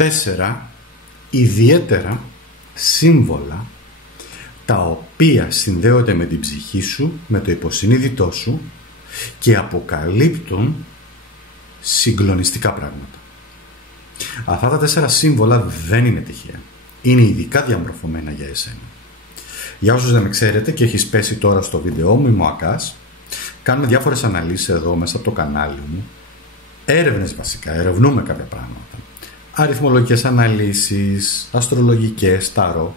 4 ιδιαίτερα σύμβολα τα οποία συνδέονται με την ψυχή σου, με το υποσυνείδητό σου και αποκαλύπτουν συγκλονιστικά πράγματα. Αυτά τα 4 σύμβολα δεν είναι τυχαία. Είναι ειδικά διαμορφωμένα για εσένα. Για όσους δεν με ξέρετε και έχεις πέσει τώρα στο βίντεο μου, είμαι ο Ακάς. Κάνουμε διάφορες αναλύσεις εδώ μέσα από το κανάλι μου. Έρευνες βασικά, ερευνούμε κάποια πράγματα. Αριθμολογικές αναλύσεις, αστρολογικές, ταρό.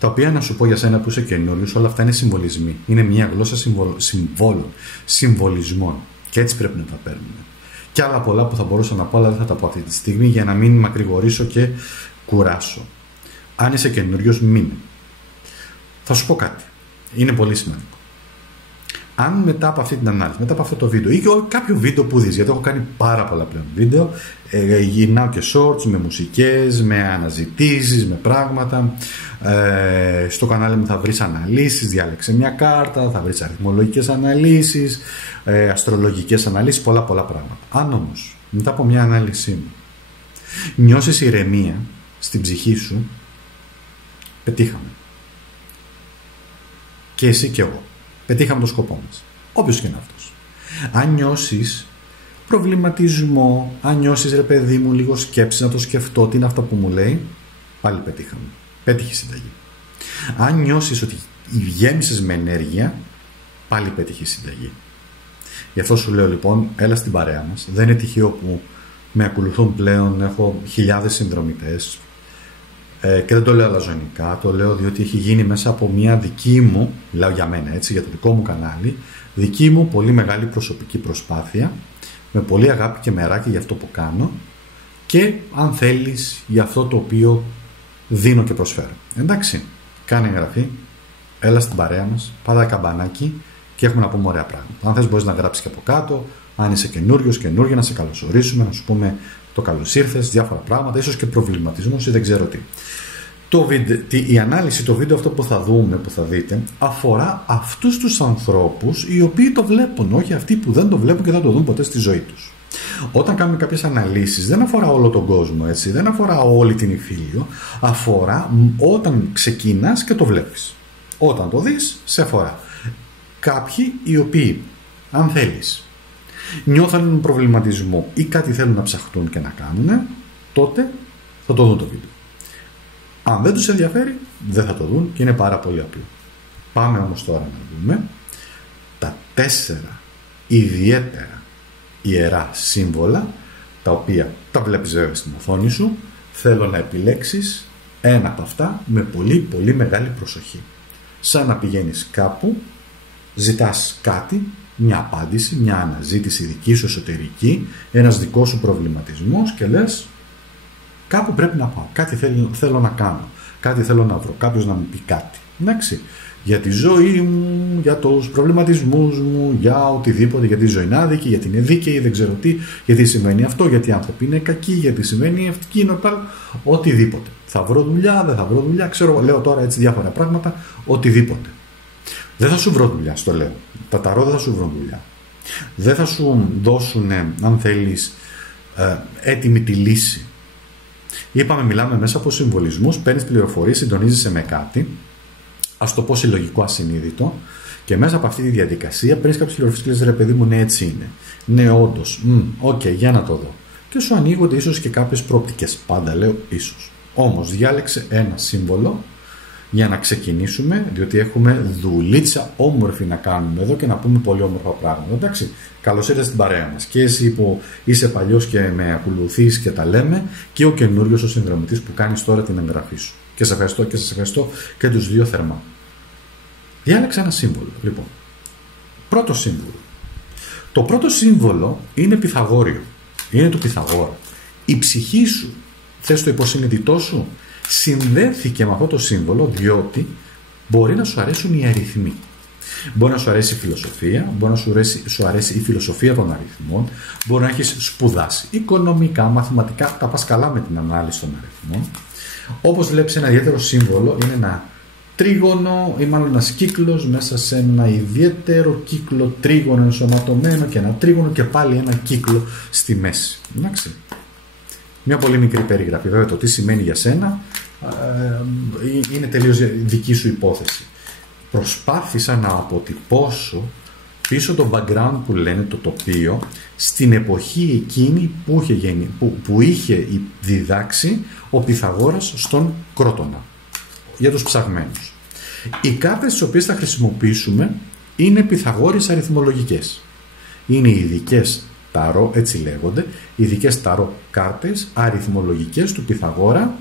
Τα οποία να σου πω για σένα που είσαι καινούριος, όλα αυτά είναι συμβολισμοί. Είναι μια γλώσσα συμβόλων, συμβολισμών. Και έτσι πρέπει να τα παίρνουμε. Και άλλα πολλά που θα μπορούσα να πω, αλλά δεν θα τα πω αυτή τη στιγμή για να μην μακρηγορήσω και κουράσω. Αν είσαι καινούριος, μείνε. Θα σου πω κάτι. Είναι πολύ σημαντικό. Αν μετά από αυτή την ανάλυση, μετά από αυτό το βίντεο ή κάποιο βίντεο που δεις, γιατί έχω κάνει πάρα πολλά πλέον βίντεο, γυρνάω και shorts με μουσικές, με αναζητήσεις, με πράγματα. Στο κανάλι μου θα βρεις αναλύσεις, διάλεξε μια κάρτα, θα βρεις αριθμολογικές αναλύσεις, αστρολογικές αναλύσεις, πολλά πράγματα. Αν όμως μετά από μια ανάλυση μου νιώσεις ηρεμία στην ψυχή σου, πετύχαμε. Και εσύ και εγώ. Πετύχαμε το σκοπό μας. Όποιος και είναι αυτός. Αν νιώσεις προβληματισμό, αν νιώσεις ρε παιδί μου λίγο σκέψη να το σκεφτώ, τι είναι αυτό που μου λέει, πάλι πετύχαμε. Πέτυχε συνταγή. Αν νιώσεις ότι γέμισες με ενέργεια, πάλι πέτυχε συνταγή. Γι' αυτό σου λέω λοιπόν, έλα στην παρέα μας. Δεν είναι τυχαίο που με ακολουθούν πλέον, έχω χιλιάδες συνδρομητές. Και δεν το λέω αλαζονικά, το λέω διότι έχει γίνει μέσα από μια δική μου, μιλάω για μένα έτσι, για το δικό μου κανάλι, δική μου πολύ μεγάλη προσωπική προσπάθεια, με πολύ αγάπη και μεράκι για αυτό που κάνω και αν θέλεις για αυτό το οποίο δίνω και προσφέρω. Εντάξει, κάνε εγγραφή, έλα στην παρέα μας, πάτα καμπανάκι και έχουμε να πούμε ωραία πράγματα. Αν θες μπορείς να γράψεις και από κάτω, αν είσαι καινούριος, καινούργια, να σε καλωσορίσουμε, να σου πούμε το καλώς ήρθες, διάφορα πράγματα, ίσως και προβληματισμός ή δεν ξέρω τι. Η ανάλυση, το βίντεο αυτό που θα δούμε, που θα δείτε, αφορά αυτούς τους ανθρώπους οι οποίοι το βλέπουν, όχι αυτοί που δεν το βλέπουν και δεν το δουν ποτέ στη ζωή τους. Όταν κάνουμε κάποιες αναλύσεις, δεν αφορά όλο τον κόσμο, έτσι, δεν αφορά όλη την Ιφίλιο, αφορά όταν ξεκινάς και το βλέπεις. Όταν το δεις, σε αφορά. Κάποιοι οι οποίοι, αν θέλεις, νιώθουν προβληματισμό ή κάτι θέλουν να ψαχτούν και να κάνουν, τότε θα το δουν το βίντεο. Αν δεν τους ενδιαφέρει, δεν θα το δουν και είναι πάρα πολύ απλό. Πάμε όμως τώρα να δούμε τα 4 ιδιαίτερα ιερά σύμβολα, τα οποία τα βλέπεις βέβαια στην οθόνη σου. Θέλω να επιλέξεις ένα από αυτά με πολύ μεγάλη προσοχή. Σαν να πηγαίνεις κάπου, ζητάς κάτι, μια απάντηση, μια αναζήτηση δική σου εσωτερική, ένας δικός σου προβληματισμός και λες κάπου πρέπει να πάω, κάτι θέλω να κάνω, κάτι θέλω να βρω, κάποιος να μου πει κάτι. Εντάξει, για τη ζωή μου, για τους προβληματισμούς μου, για οτιδήποτε, γιατί η ζωή είναι άδικη, γιατί είναι δίκαιη, δεν ξέρω τι, γιατί σημαίνει αυτό, γιατί οι άνθρωποι είναι κακοί, γιατί σημαίνει αυτή, οτιδήποτε. Θα βρω δουλειά, δεν θα βρω δουλειά, ξέρω, λέω τώρα έτσι διάφορα πράγματα, οτιδήποτε. Δεν θα σου βρω δουλειά, στο λέω. Τα ταρό δεν θα σου βρουν δουλειά. Δεν θα σου δώσουν, αν θέλεις, έτοιμη τη λύση. Είπαμε, μιλάμε μέσα από συμβολισμούς, παίρνεις πληροφορίες, συντονίζεσαι με κάτι, ας το πω συλλογικό ασυνείδητο, και μέσα από αυτή τη διαδικασία παίρνεις κάποιες πληροφορίες και λες ρε παιδί μου, ναι, έτσι είναι. Ναι, όντως. Οκ, για να το δω. Και σου ανοίγονται ίσως και κάποιες προοπτικές. Πάντα λέω ίσως. Όμως διάλεξε ένα σύμβολο για να ξεκινήσουμε, διότι έχουμε δουλίτσα όμορφη να κάνουμε εδώ και να πούμε πολύ όμορφα πράγματα. Εντάξει, καλώς ήρθες στην παρέα μας. Και εσύ που είσαι παλιός και με ακολουθείς και τα λέμε, και ο καινούριος ο συνδρομητής που κάνεις τώρα την εγγραφή σου. Και σε ευχαριστώ και σας ευχαριστώ και τους δύο θερμά. Διάλεξα ένα σύμβολο. Λοιπόν, πρώτο σύμβολο. Το πρώτο σύμβολο είναι Πυθαγόριο. Είναι του Πυθαγόρα. Η ψυχή σου, θες το υποσυνείδητό σου, συνδέθηκε με αυτό το σύμβολο, διότι μπορεί να σου αρέσουν οι αριθμοί. Μπορεί να σου αρέσει η φιλοσοφία, μπορεί να σου αρέσει η φιλοσοφία των αριθμών, μπορεί να έχεις σπουδάσει οικονομικά, μαθηματικά, τα πας καλά με την ανάλυση των αριθμών. Όπως βλέπεις, ένα ιδιαίτερο σύμβολο είναι ένα τρίγωνο ή μάλλον ένας κύκλος μέσα σε ένα ιδιαίτερο κύκλο, τρίγωνο ενσωματωμένο και ένα τρίγωνο και πάλι ένα κύκλο στη μέση. Εντάξει. Μια πολύ μικρή περιγραφή. Βέβαια το τι σημαίνει για σένα είναι τελείως δική σου υπόθεση. Προσπάθησα να αποτυπώσω πίσω το background που λένε, το τοπίο, στην εποχή εκείνη που είχε διδάξει ο Πυθαγόρας στον Κρότονα, για τους ψαγμένους. Οι κάρτες τις οποίες θα χρησιμοποιήσουμε είναι Πυθαγόρες αριθμολογικές. Είναι ειδικές ταρό, έτσι λέγονται, ειδικές ταρό κάρτες αριθμολογικές του Πυθαγόρα,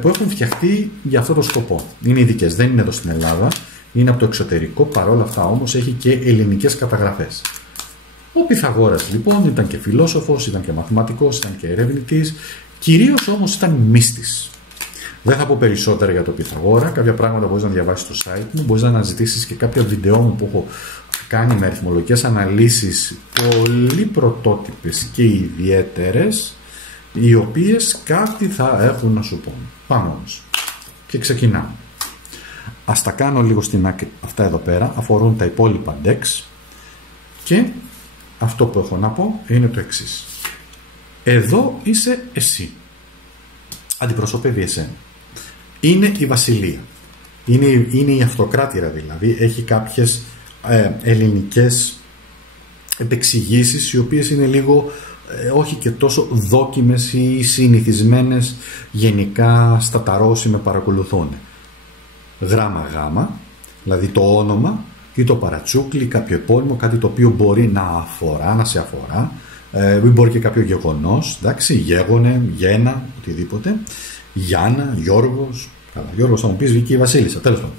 που έχουν φτιαχτεί για αυτό το σκοπό. Είναι ειδικές, δεν είναι εδώ στην Ελλάδα, είναι από το εξωτερικό, παρόλα αυτά όμως έχει και ελληνικές καταγραφές. Ο Πυθαγόρας λοιπόν ήταν και φιλόσοφος, ήταν και μαθηματικός, ήταν και ερευνητής, κυρίως όμως ήταν μύστης. Δεν θα πω περισσότερα για το Πυθαγόρα, κάποια πράγματα μπορείς να διαβάσεις στο site μου, μπορείς να αναζητήσεις και κάποια βίντεο μου που έχω κάνει με αριθμολογικές αναλύσεις πολύ πρωτότυπες και ιδιαίτερες, οι οποίες κάτι θα έχουν να σου πω. Πάμε όμως και ξεκινάμε. Ας τα κάνω λίγο στην άκρη. Αυτά εδώ πέρα αφορούν τα υπόλοιπα decks και αυτό που έχω να πω είναι το εξής. Εδώ είσαι εσύ. Αντιπροσωπεύει εσένα. Είναι η βασιλεία. Είναι η αυτοκράτηρα δηλαδή. Έχει κάποιες ελληνικές επεξηγήσεις οι οποίες είναι λίγο όχι και τόσο δόκιμες ή συνηθισμένες γενικά στα ταρό όσοι με παρακολουθούν. Γράμμα γάμα, δηλαδή το όνομα ή το παρατσούκλι, κάποιο επώνυμο, κάτι το οποίο μπορεί να αφορά, να σε αφορά, μπορεί και κάποιο γεγονός, εντάξει, γέγονε, γένα, οτιδήποτε, Γιάννα, Γιώργος, καλά, Γιώργος θα μου πεις βγήκε η βασίλισσα, τέλος πάντων.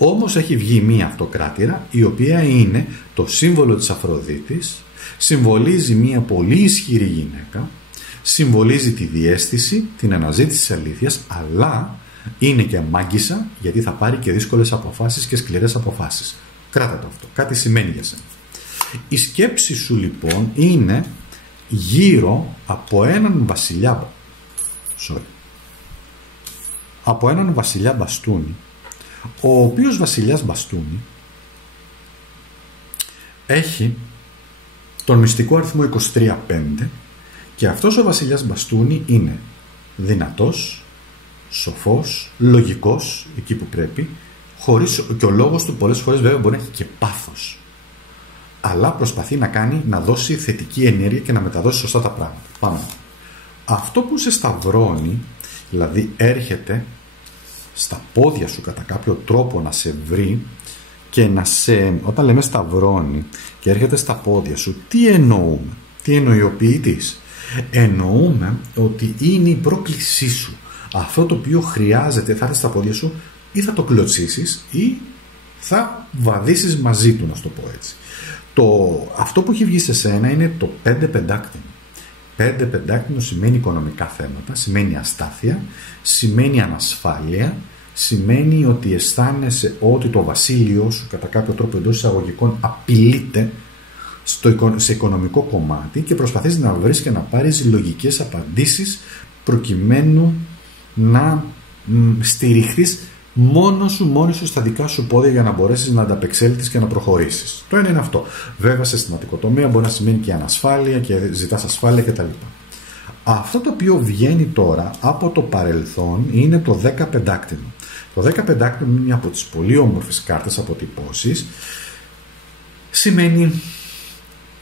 Όμως έχει βγει μία αυτοκράτηρα η οποία είναι το σύμβολο της Αφροδίτης, συμβολίζει μία πολύ ισχυρή γυναίκα, συμβολίζει τη διαίσθηση, την αναζήτηση της αλήθειας, αλλά είναι και μάγισσα γιατί θα πάρει και δύσκολες αποφάσεις και σκληρές αποφάσεις. Κράτα το αυτό. Κάτι σημαίνει για σένα. Η σκέψη σου λοιπόν είναι γύρω από έναν βασιλιά μπαστούνι, ο οποίος βασιλιάς μπαστούνι έχει τον μυστικό αριθμό 23-5 και αυτός ο βασιλιάς μπαστούνι είναι δυνατός, σοφός, λογικός εκεί που πρέπει, χωρίς και ο λόγος του πολλές φορές βέβαια μπορεί να έχει και πάθος, αλλά προσπαθεί να δώσει θετική ενέργεια και να μεταδώσει σωστά τα πράγματα. Πάμε. Αυτό που σε σταυρώνει, δηλαδή έρχεται στα πόδια σου κατά κάποιο τρόπο να σε βρει και όταν λέμε σταυρώνει και έρχεται στα πόδια σου, τι εννοούμε, τι εννοεί ο ποιητής? Εννοούμε ότι είναι η πρόκλησή σου. Αυτό το οποίο χρειάζεται θα έρθει στα πόδια σου, ή θα το κλωτσίσεις ή θα βαδίσεις μαζί του, να σου το πω έτσι. Αυτό που έχει βγει σε σένα είναι το 5 πεντάκτηνο. 5 πεντάκτηνο σημαίνει οικονομικά θέματα, σημαίνει αστάθεια, σημαίνει ανασφάλεια, σημαίνει ότι αισθάνεσαι ότι το βασίλειο σου κατά κάποιο τρόπο εντός εισαγωγικών απειλείται σε οικονομικό κομμάτι και προσπαθείς να βρεις και να πάρεις λογικές απαντήσεις προκειμένου να στηριχθείς μόνος σου στα δικά σου πόδια για να μπορέσεις να ανταπεξέλθεις και να προχωρήσεις. Το ένα είναι αυτό. Βέβαια σε συστηματικό τομέα μπορεί να σημαίνει και ανασφάλεια και ζητάς ασφάλεια κτλ. Αυτό το οποίο βγαίνει τώρα από το παρελθόν είναι το 10 πεντάκτηνο. Το 10 πεντάκτηνο είναι μια από τις πολύ όμορφες κάρτες αποτυπώσεις. Σημαίνει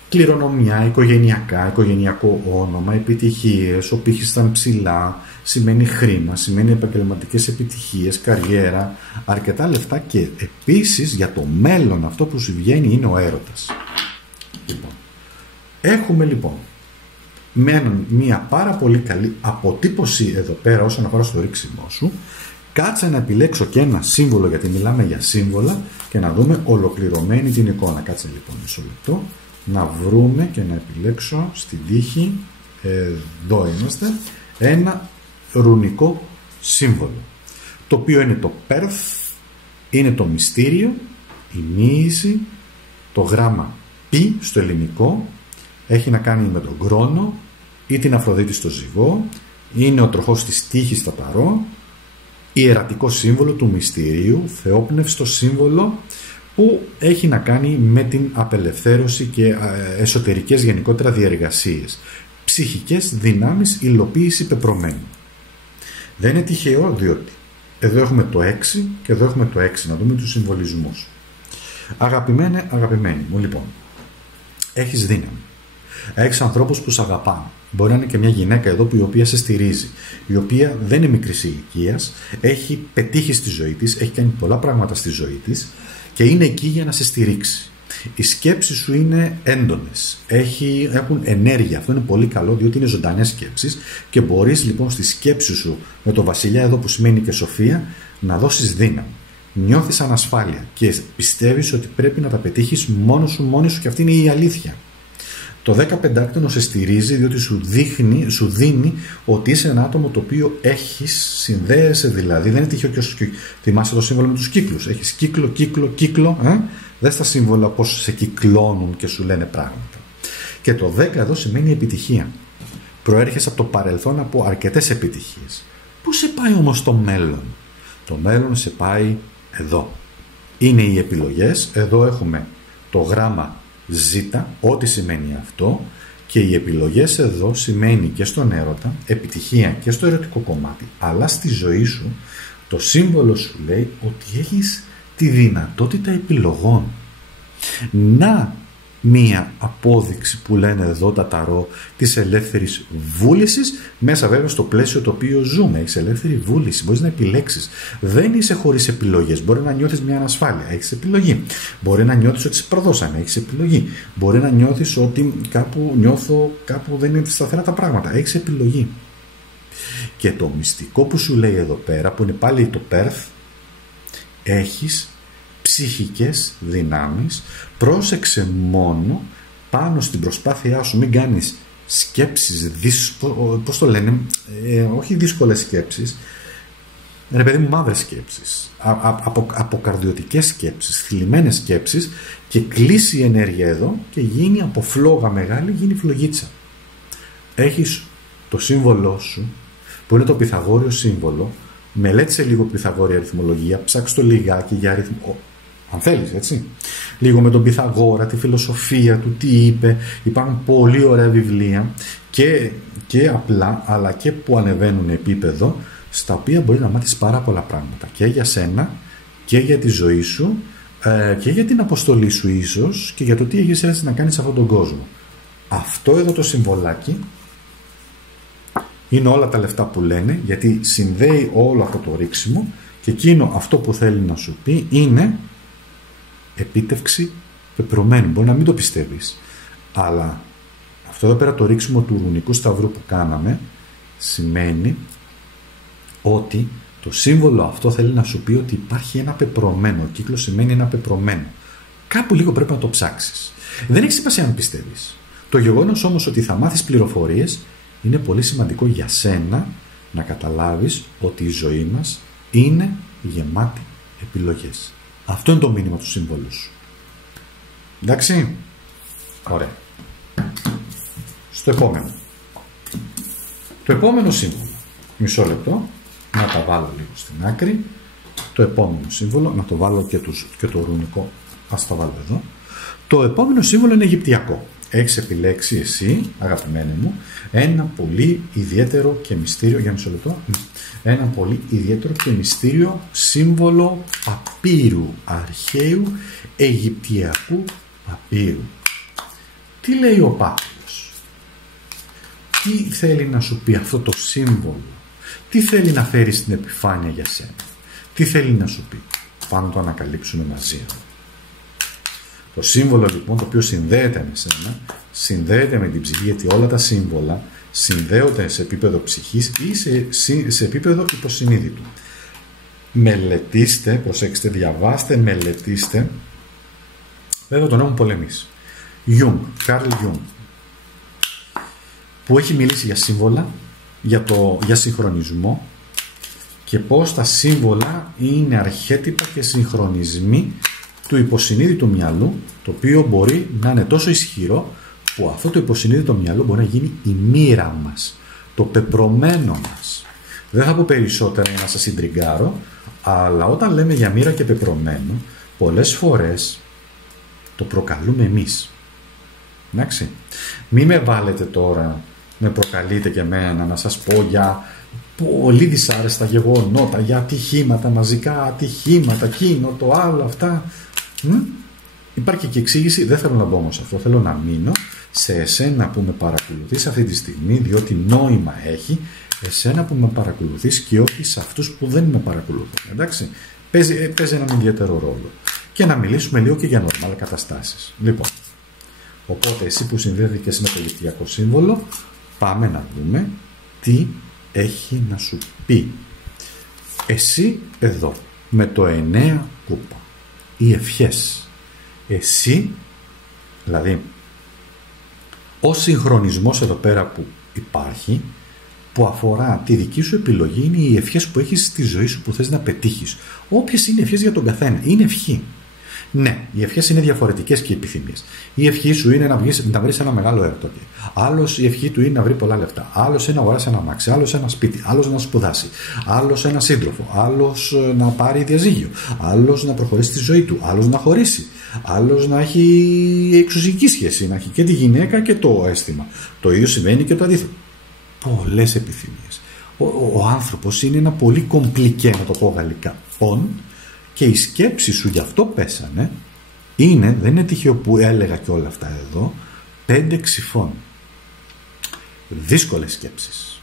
κληρονομιά, οικογενειακό όνομα, επιτυχίες, ο πύχης ήταν ψηλά, σημαίνει χρήμα, σημαίνει επαγγελματικές επιτυχίες, καριέρα, αρκετά λεφτά και επίσης για το μέλλον αυτό που σου βγαίνει είναι ο έρωτας. Λοιπόν, έχουμε λοιπόν μια πάρα πολύ καλή αποτύπωση εδώ πέρα όσον αφορά στο ρίξιμό σου. Κάτσε να επιλέξω και ένα σύμβολο, γιατί μιλάμε για σύμβολα, και να δούμε ολοκληρωμένη την εικόνα. Κάτσε λοιπόν μισό λεπτό να βρούμε και να επιλέξω στην τύχη, εδώ είμαστε, ένα ρουνικό σύμβολο, το οποίο είναι το Perth, είναι το μυστήριο, η μοίηση, το γράμμα π στο ελληνικό, έχει να κάνει με τον Κρόνο ή την Αφροδίτη στο ζυγό, είναι ο τροχός της τύχης στα ταρό, ιερατικό σύμβολο του μυστηρίου, θεόπνευστο σύμβολο που έχει να κάνει με την απελευθέρωση και εσωτερικές γενικότερα διεργασίες. ψυχικές δυνάμεις υλοποίηση πεπρωμένου. Δεν είναι τυχαίο, διότι εδώ έχουμε το 6 και εδώ έχουμε το 6. Να δούμε τους συμβολισμούς. Αγαπημένοι μου, λοιπόν, έχεις δύναμη. Έχεις ανθρώπους που σε αγαπάνε. Μπορεί να είναι και μια γυναίκα εδώ που η οποία σε στηρίζει, η οποία δεν είναι μικρής ηλικίας, έχει πετύχει στη ζωή της, έχει κάνει πολλά πράγματα στη ζωή της και είναι εκεί για να σε στηρίξει. Οι σκέψεις σου είναι έντονες, έχουν ενέργεια. Αυτό είναι πολύ καλό, διότι είναι ζωντανές σκέψεις και μπορείς λοιπόν στη σκέψη σου με το βασιλιά εδώ που σημαίνει και σοφία να δώσεις δύναμη. Νιώθεις ανασφάλεια και πιστεύεις ότι πρέπει να τα πετύχεις μόνος σου, μόνη σου, και αυτή είναι η αλήθεια. Το 15 σε στηρίζει διότι σου δίνει ότι είσαι ένα άτομο το οποίο έχεις, συνδέεσαι δηλαδή. Δεν είναι τυχαίο και θυμάσαι το σύμβολο με τους κύκλους. Έχεις κύκλο. Δες τα σύμβολα πώς σε κυκλώνουν και σου λένε πράγματα. Και το 10 εδώ σημαίνει επιτυχία. Προέρχεσαι από το παρελθόν από αρκετές επιτυχίες. Πού σε πάει όμως το μέλλον? Το μέλλον σε πάει εδώ. Είναι οι επιλογές. Εδώ έχουμε το γράμμα Ζ, ό,τι σημαίνει αυτό, και οι επιλογές εδώ σημαίνει και στον έρωτα, επιτυχία και στο ερωτικό κομμάτι, αλλά στη ζωή σου το σύμβολο σου λέει ότι έχεις τη δυνατότητα επιλογών. Να μία απόδειξη που λένε εδώ τα ταρό της ελεύθερης βούλησης, μέσα βέβαια στο πλαίσιο το οποίο ζούμε. Έχεις ελεύθερη βούληση, μπορείς να επιλέξεις. Δεν είσαι χωρίς επιλογές. Μπορεί να νιώθεις μια ανασφάλεια, έχεις επιλογή. Μπορεί να νιώθεις ότι σε προδώσανε, έχεις επιλογή. Μπορεί να νιώθεις ότι κάπου δεν είναι σταθερά τα πράγματα, έχεις επιλογή. Και το μυστικό που σου λέει εδώ πέρα, που είναι πάλι το Perth, έχεις ψυχικές δυνάμεις. Πρόσεξε μόνο πάνω στην προσπάθειά σου, μην κάνεις σκέψεις, πώς το λένε, όχι δύσκολες σκέψεις, ρε παιδί μου, μαύρες σκέψεις, αποκαρδιωτικές σκέψεις, θλιμμένες σκέψεις, και κλείσει η ενέργεια εδώ και γίνει από φλόγα μεγάλη, γίνει φλογίτσα. Έχεις το σύμβολό σου που είναι το Πυθαγόριο σύμβολο. Μελέτησε λίγο Πυθαγόρια αριθμολογία, ψάξε το λιγάκι για αριθμό, αν θέλεις, έτσι. Λίγο με τον Πυθαγόρα, τη φιλοσοφία του, τι είπε. Υπάρχουν πολύ ωραία βιβλία και απλά, αλλά και που ανεβαίνουν επίπεδο, στα οποία μπορεί να μάθεις πάρα πολλά πράγματα. Και για σένα, και για τη ζωή σου, και για την αποστολή σου ίσως, και για το τι έχεις έρθει να κάνεις σε αυτόν τον κόσμο. Αυτό εδώ το συμβολάκι είναι όλα τα λεφτά που λένε, γιατί συνδέει όλο αυτό το ρίξιμο, και εκείνο αυτό που θέλει να σου πει είναι επίτευξη πεπρωμένου. Μπορεί να μην το πιστεύεις, αλλά αυτό εδώ πέρα το ρίξιμο του ρουνικού σταυρού που κάναμε σημαίνει ότι το σύμβολο αυτό θέλει να σου πει ότι υπάρχει ένα πεπρωμένο. Ο κύκλος σημαίνει ένα πεπρωμένο. Κάπου λίγο πρέπει να το ψάξεις. Δεν έχει σημασία αν πιστεύεις. Το γεγονός όμως ότι θα μάθεις πληροφορίες είναι πολύ σημαντικό για σένα να καταλάβεις ότι η ζωή μας είναι γεμάτη επιλογές. Αυτό είναι το μήνυμα του σύμβολου σου. Εντάξει. Ωραία. Στο επόμενο. Το επόμενο σύμβολο. Μισό λεπτό. Να τα βάλω λίγο στην άκρη. Το επόμενο σύμβολο. Να το βάλω και το ρουνικό. Ας τα βάλω εδώ. Το επόμενο σύμβολο είναι Αιγυπτιακό. Έχεις επιλέξει εσύ, αγαπημένη μου, ένα πολύ ιδιαίτερο και μυστήριο, για μισό λεπτό, ένα πολύ ιδιαίτερο και μυστήριο σύμβολο παπύρου, αρχαίου Αιγυπτιακού παπύρου. Τι λέει ο πάπυρος? Τι θέλει να σου πει αυτό το σύμβολο? Τι θέλει να φέρει στην επιφάνεια για σένα? Τι θέλει να σου πει? Πάμε να το ανακαλύψουμε μαζί. Το σύμβολο λοιπόν το οποίο συνδέεται με σένα, συνδέεται με την ψυχή, γιατί όλα τα σύμβολα συνδέονται σε επίπεδο ψυχής ή σε επίπεδο υποσυνείδητου. Μελετήστε, προσέξτε, διαβάστε, μελετήστε. Βέβαια τον έχουν πολεμήσει. Καρλ Γιούγκ, που έχει μιλήσει για σύμβολα, για συγχρονισμό, και πώς τα σύμβολα είναι αρχέτυπα και συγχρονισμοί του υποσυνείδητου μυαλού, το οποίο μπορεί να είναι τόσο ισχυρό που αυτό το υποσυνείδητο μυαλό μπορεί να γίνει η μοίρα μας, το πεπρωμένο μας. Δεν θα πω περισσότερα για να σας συντριγκάρω, αλλά όταν λέμε για μοίρα και πεπρωμένο, πολλές φορές το προκαλούμε εμείς. Εντάξει. Μη με βάλετε τώρα με προκαλείτε και εμένα να σας πω για πολύ δυσάρεστα γεγονότα, για ατυχήματα, μαζικά ατυχήματα, εκείνο, το άλλο, αυτά. Υπάρχει και εξήγηση, δεν θέλω να μπω όμως σε αυτό, θέλω να μείνω σε εσένα που με παρακολουθείς αυτή τη στιγμή, διότι νόημα έχει εσένα που με παρακολουθείς και όχι σε αυτούς που δεν με παρακολουθούν. Εντάξει, παίζει έναν ιδιαίτερο ρόλο. Και να μιλήσουμε λίγο και για νορμάλ καταστάσεις. Λοιπόν, οπότε εσύ που συνδέθηκες με το ηλικιακό σύμβολο, πάμε να δούμε τι έχει να σου πει. Εσύ εδώ με το 9 κούπα, οι ευχές, εσύ, δηλαδή ο συγχρονισμός εδώ πέρα που υπάρχει, που αφορά τη δική σου επιλογή, είναι οι ευχές που έχεις στη ζωή σου που θες να πετύχεις. Όποιες είναι οι ευχές για τον καθένα, είναι ευχή. Ναι, οι ευχές είναι διαφορετικές και οι επιθυμίες. Η ευχή σου είναι να βρεις ένα μεγάλο έρωτο. Άλλος η ευχή του είναι να βρει πολλά λεφτά. Άλλος είναι να αγοράσει ένα αμάξι. Άλλος ένα σπίτι. Άλλος να σπουδάσει. Άλλος ένα σύντροφο. Άλλος να πάρει διαζύγιο. Άλλος να προχωρήσει τη ζωή του. Άλλος να χωρίσει. Άλλος να έχει εξουσιακή σχέση. Να έχει και τη γυναίκα και το αίσθημα. Το ίδιο συμβαίνει και το αντίθετο. Πολλές επιθυμίες. Ο άνθρωπος είναι ένα πολύ κομπλικέ, να το πω γαλλικά, και οι σκέψεις σου γι' αυτό πέσανε. Δεν είναι τυχαίο που έλεγα και όλα αυτά εδώ, 5 ξυφών. Δύσκολες σκέψεις,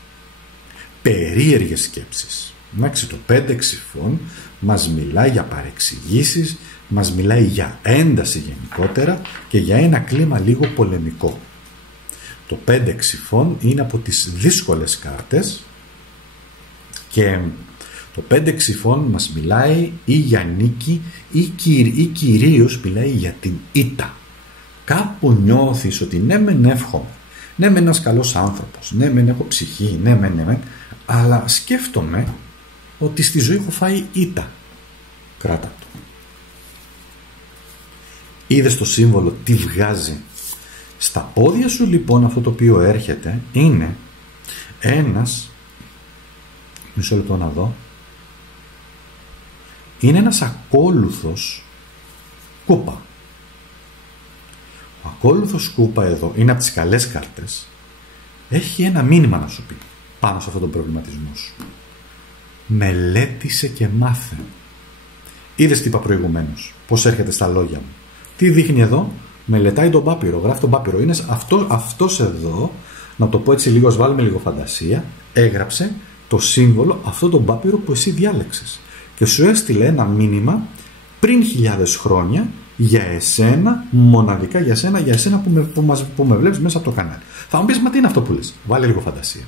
περίεργες σκέψεις. Εντάξει, το 5 ξυφών μας μιλάει για παρεξηγήσεις, μας μιλάει για ένταση γενικότερα και για ένα κλίμα λίγο πολεμικό. Το 5 ξυφών είναι από τις δύσκολες κάρτες και το 5 ξυφών μας μιλάει ή για νίκη ή κυρίως μιλάει για την ήττα. Κάπου νιώθεις ότι ναι μεν εύχομαι, ναι μεν ένας καλός άνθρωπος, ναι μεν έχω ψυχή, ναι μεν, αλλά σκέφτομαι ότι στη ζωή έχω φάει ήττα. Κράτα το. Είδες το σύμβολο τι βγάζει. Στα πόδια σου λοιπόν αυτό το οποίο έρχεται είναι ένας, μισό λεπτό να δω, είναι ένας ακόλουθος κούπα. Ο ακόλουθος κούπα εδώ είναι από τις καλές κάρτες. Έχει ένα μήνυμα να σου πει πάνω σε αυτόν τον προβληματισμό σου. Μελέτησε και μάθε. Είδες τι είπα προηγουμένως, πώς έρχεται στα λόγια μου. Τι δείχνει εδώ? Μελετάει τον πάπυρο, γράφει τον πάπυρο. Είναι αυτός εδώ, να το πω έτσι λίγο, ας βάλουμε λίγο φαντασία, έγραψε το σύμβολο, αυτό τον πάπυρο που εσύ διάλεξες. Και σου έστειλε ένα μήνυμα πριν χιλιάδες χρόνια για εσένα, μοναδικά για εσένα που με βλέπεις μέσα από το κανάλι. Θα μου πεις, μα τι είναι αυτό που λες? Βάλε λίγο φαντασία.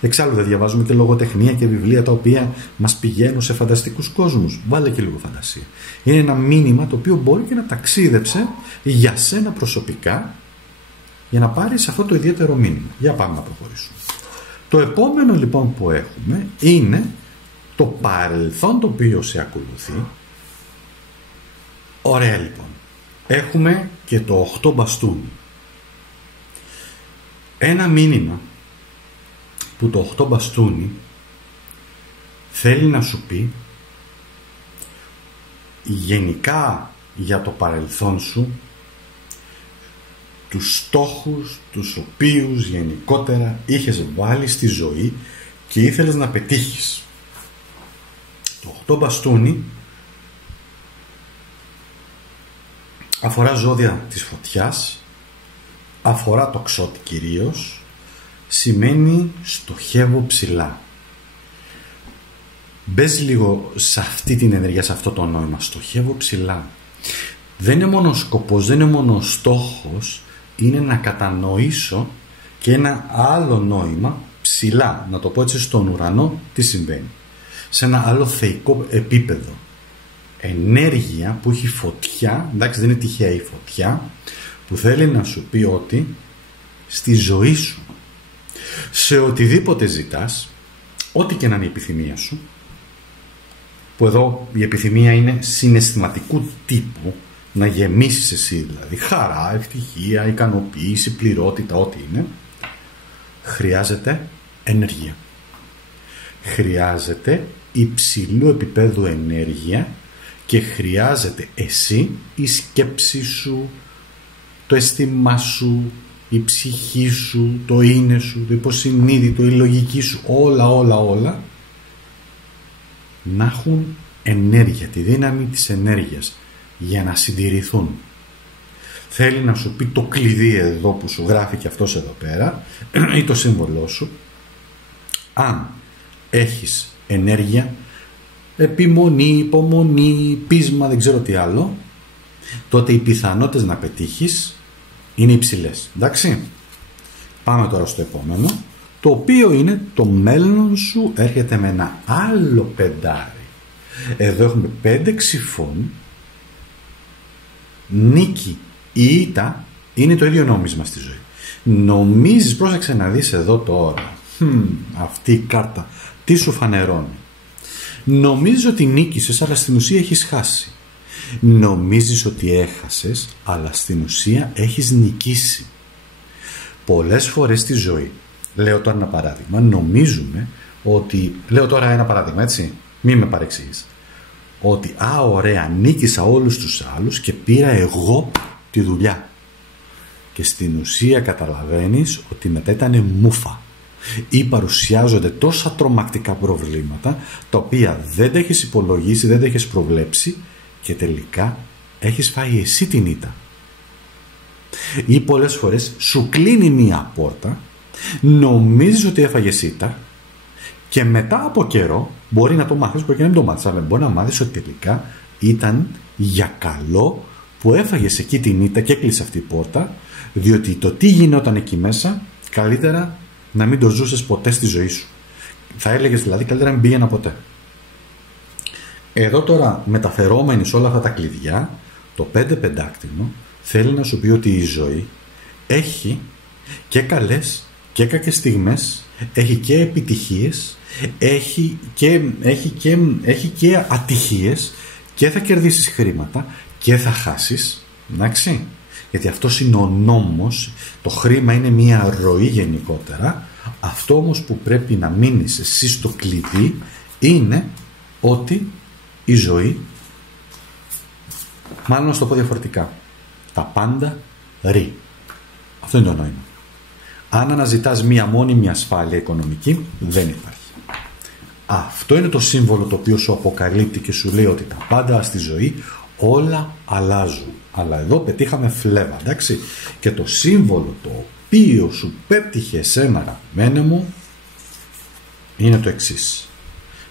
Εξάλλου δεν διαβάζουμε και λογοτεχνία και βιβλία τα οποία μας πηγαίνουν σε φανταστικούς κόσμους. Βάλε και λίγο φαντασία. Είναι ένα μήνυμα το οποίο μπορεί και να ταξίδεψε για σένα προσωπικά για να πάρεις αυτό το ιδιαίτερο μήνυμα. Για πάμε να προχωρήσουμε. Το επόμενο λοιπόν που έχουμε είναι το παρελθόν το οποίο σε ακολουθεί. Ωραία λοιπόν. Έχουμε και το 8 μπαστούνι. Ένα μήνυμα που το 8 μπαστούνι θέλει να σου πει γενικά για το παρελθόν σου, τους στόχους τους οποίους γενικότερα είχες βάλει στη ζωή και ήθελες να πετύχεις. Το 8 μπαστούνι αφορά ζώδια της φωτιάς, αφορά το ξώτη κυρίως, σημαίνει στοχεύω ψηλά. Μπες λίγο σε αυτή την ενέργεια, σε αυτό το νόημα, στοχεύω ψηλά. Δεν είναι μόνο σκοπός, δεν είναι μόνο στόχος, είναι να κατανοήσω και ένα άλλο νόημα ψηλά, να το πω έτσι, στον ουρανό τι συμβαίνει. Σε ένα άλλο θεϊκό επίπεδο. Ενέργεια που έχει φωτιά, εντάξει δεν είναι τυχαία η φωτιά, που θέλει να σου πει ότι στη ζωή σου, σε οτιδήποτε ζητάς, ό,τι και να είναι η επιθυμία σου, που εδώ η επιθυμία είναι συναισθηματικού τύπου, να γεμίσεις εσύ δηλαδή, χαρά, ευτυχία, ικανοποίηση, πληρότητα, ό,τι είναι, χρειάζεται ενέργεια. Χρειάζεται υψηλού επίπεδου ενέργεια και χρειάζεται εσύ, η σκέψη σου, το αίσθημά σου, η ψυχή σου, το είναι σου, το υποσυνείδητο, η λογική σου, όλα να έχουν ενέργεια, τη δύναμη της ενέργειας για να συντηρηθούν. Θέλει να σου πει το κλειδί εδώ που σου γράφει και αυτός εδώ πέρα ή το σύμβολό σου. Αν έχεις ενέργεια, επιμονή, υπομονή, πείσμα, δεν ξέρω τι άλλο, τότε οι πιθανότητες να πετύχεις είναι υψηλές. Εντάξει. Πάμε τώρα στο επόμενο, το οποίο είναι το μέλλον σου έρχεται με ένα άλλο πεντάρι. Εδώ έχουμε 5 ξυφών. Νίκη ή ήττα είναι το ίδιο νόμισμα στη ζωή. Νομίζεις, πρόσεξε να δεις εδώ τώρα, αυτή η κάρτα τι σου φανερώνει. Νομίζεις ότι νίκησες, αλλά στην ουσία έχεις χάσει. Νομίζεις ότι έχασες, αλλά στην ουσία έχεις νικήσει. Πολλές φορές στη ζωή, λέω τώρα ένα παράδειγμα, νομίζουμε ότι, λέω τώρα ένα παράδειγμα, έτσι, μη με παρεξηγείς, ότι ωραία, νίκησα όλους τους άλλους και πήρα εγώ τη δουλειά. Και στην ουσία καταλαβαίνεις ότι μετά ήταν μούφα. Ή παρουσιάζονται τόσα τρομακτικά προβλήματα τα οποία δεν τα έχεις υπολογίσει, δεν τα έχεις προβλέψει και τελικά έχεις φάει εσύ την ήττα. Ή πολλές φορές σου κλείνει μία πόρτα, νομίζεις ότι έφαγες ήττα και μετά από καιρό μπορεί να το μάθεις, μπορεί και να μην το μάθεις, αλλά μπορεί να μάθεις ότι τελικά ήταν για καλό που έφαγες εκεί την ήττα και έκλεισε αυτή η πόρτα, διότι το τι γινόταν εκεί μέσα καλύτερα να μην το ζούσες ποτέ στη ζωή σου. Θα έλεγες δηλαδή καλύτερα να μην πήγαινα ποτέ. Εδώ τώρα μεταφερόμενοι σε όλα αυτά τα κλειδιά, το 5 πεντάκτηνο θέλει να σου πει ότι η ζωή έχει και καλές και κακές στιγμές, έχει και επιτυχίες, έχει και ατυχίες και θα κερδίσεις χρήματα και θα χάσεις, εντάξει. Γιατί αυτός είναι ο νόμος, το χρήμα είναι μια ροή γενικότερα. Αυτό όμως που πρέπει να μείνεις εσύ στο κλειδί είναι ότι η ζωή, μάλλον να το πω διαφορετικά, τα πάντα ρί. Αυτό είναι το νόημα. Αν αναζητάς μία μόνιμη ασφάλεια οικονομική, δεν υπάρχει. Αυτό είναι το σύμβολο το οποίο σου αποκαλύπτει και σου λέει ότι τα πάντα στη ζωή όλα αλλάζουν. Αλλά εδώ πετύχαμε φλέβα, εντάξει. Και το σύμβολο το οποίο σου πέτυχε εσένα, αγαπημένε μου, είναι το εξής.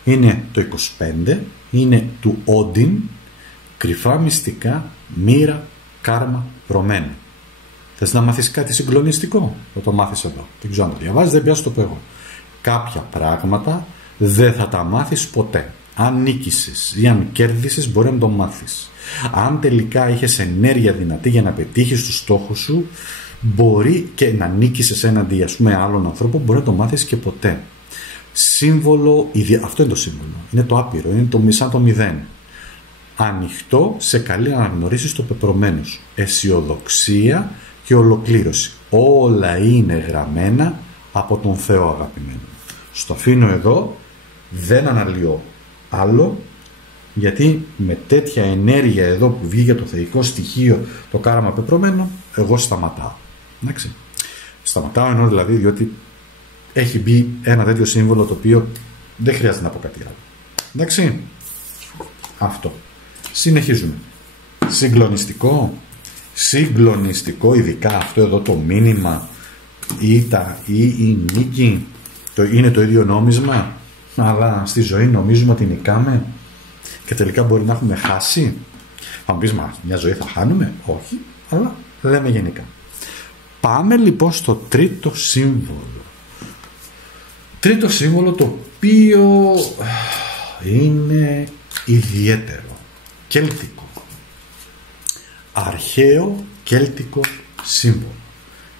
Είναι το 25, είναι του Όντιν, κρυφά μυστικά, μοίρα, κάρμα, προμένο. Θες να μάθεις κάτι συγκλονιστικό? Θα το μάθεις εδώ. Δεν ξέρω αν το διαβάζεις, δεν πιάσω το πω εγώ. Κάποια πράγματα δεν θα τα μάθεις ποτέ. Αν νίκησες ή αν κέρδισες μπορεί να το μάθεις. Αν τελικά είχες ενέργεια δυνατή για να πετύχεις τους στόχους σου, μπορεί και να νίκησες έναντι άλλων ανθρώπων, μπορεί να το μάθεις και ποτέ. Σύμβολο, αυτό είναι το σύμβολο. Είναι το άπειρο, είναι το σαν το 0. Ανοιχτό σε καλή αναγνωρίσεις το πεπρωμένο σου. Αισιοδοξία και ολοκλήρωση. Όλα είναι γραμμένα από τον Θεό, αγαπημένο. Στο αφήνω εδώ, δεν αναλύω άλλο, γιατί με τέτοια ενέργεια εδώ που βγήκε το θεϊκό στοιχείο, το κάρμα πεπρωμένο, εγώ σταματάω. Εντάξει. Σταματάω ενώ δηλαδή διότι έχει μπει ένα τέτοιο σύμβολο το οποίο δεν χρειάζεται να πω κάτι άλλο. Εντάξει. Αυτό. Συνεχίζουμε. Συγκλονιστικό, ειδικά αυτό εδώ το μήνυμα ή η νίκη, είναι το ίδιο νόμισμα, αλλά στη ζωή νομίζουμε ότι νικάμε και τελικά μπορεί να έχουμε χάσει. Θα μου πεις, μια ζωή θα χάνουμε? Όχι, αλλά λέμε γενικά. Πάμε λοιπόν στο τρίτο σύμβολο. Τρίτο σύμβολο το οποίο είναι ιδιαίτερο. Κέλτικο. Αρχαίο κέλτικο σύμβολο.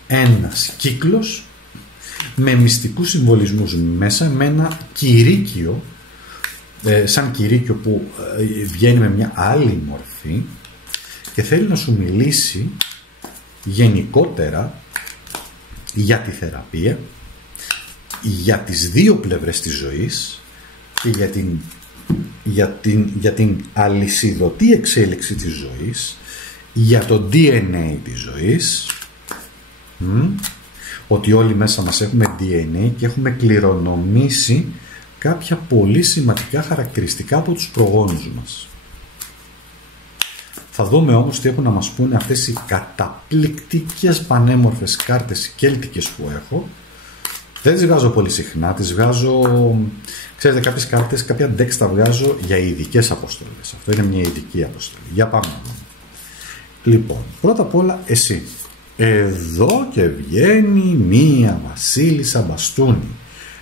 Ένας κύκλος με μυστικούς συμβολισμούς μέσα, με ένα κηρύκιο, σαν κηρύκιο που βγαίνει με μια άλλη μορφή και θέλει να σου μιλήσει γενικότερα για τη θεραπεία, για τις δύο πλευρές της ζωής και για την αλυσιδωτή εξέλιξη της ζωής, για το DNA της ζωής Ότι όλοι μέσα μας έχουμε DNA και έχουμε κληρονομήσει κάποια πολύ σημαντικά χαρακτηριστικά από τους προγόνους μας. Θα δούμε όμως τι έχουν να μας πούνε αυτές οι καταπληκτικές πανέμορφες κάρτες κέλτικες που έχω. Δεν τις βγάζω πολύ συχνά, τις βγάζω, ξέρετε, κάποιες κάρτες, κάποια decks τα βγάζω για ειδικές αποστολές. Αυτό είναι μια ειδική αποστολή. Για πάμε. Λοιπόν, πρώτα απ' όλα εσύ. Εδώ και βγαίνει μία βασίλισσα μπαστούνι.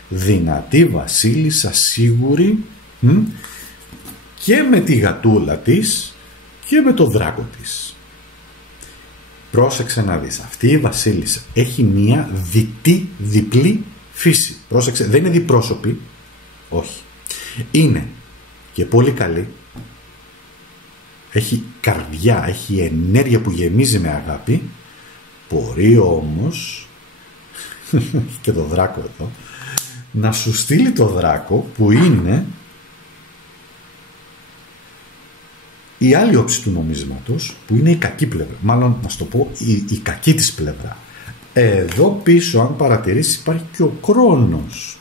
Δυνατή βασίλισσα, σίγουρη, και με τη γατούλα της και με το δράκο της. Πρόσεξε να δεις, αυτή η βασίλισσα έχει μία διπλή φύση. Πρόσεξε, δεν είναι διπρόσωπη, όχι. Είναι και πολύ καλή, έχει καρδιά, έχει ενέργεια που γεμίζει με αγάπη. Μπορεί όμως, και το δράκο εδώ, να σου στείλει το δράκο που είναι η άλλη όψη του νομίσματος, που είναι η κακή πλευρά. Μάλλον να σου το πω, η κακή της πλευρά. Εδώ πίσω, αν παρατηρήσεις, υπάρχει και ο Κρόνος.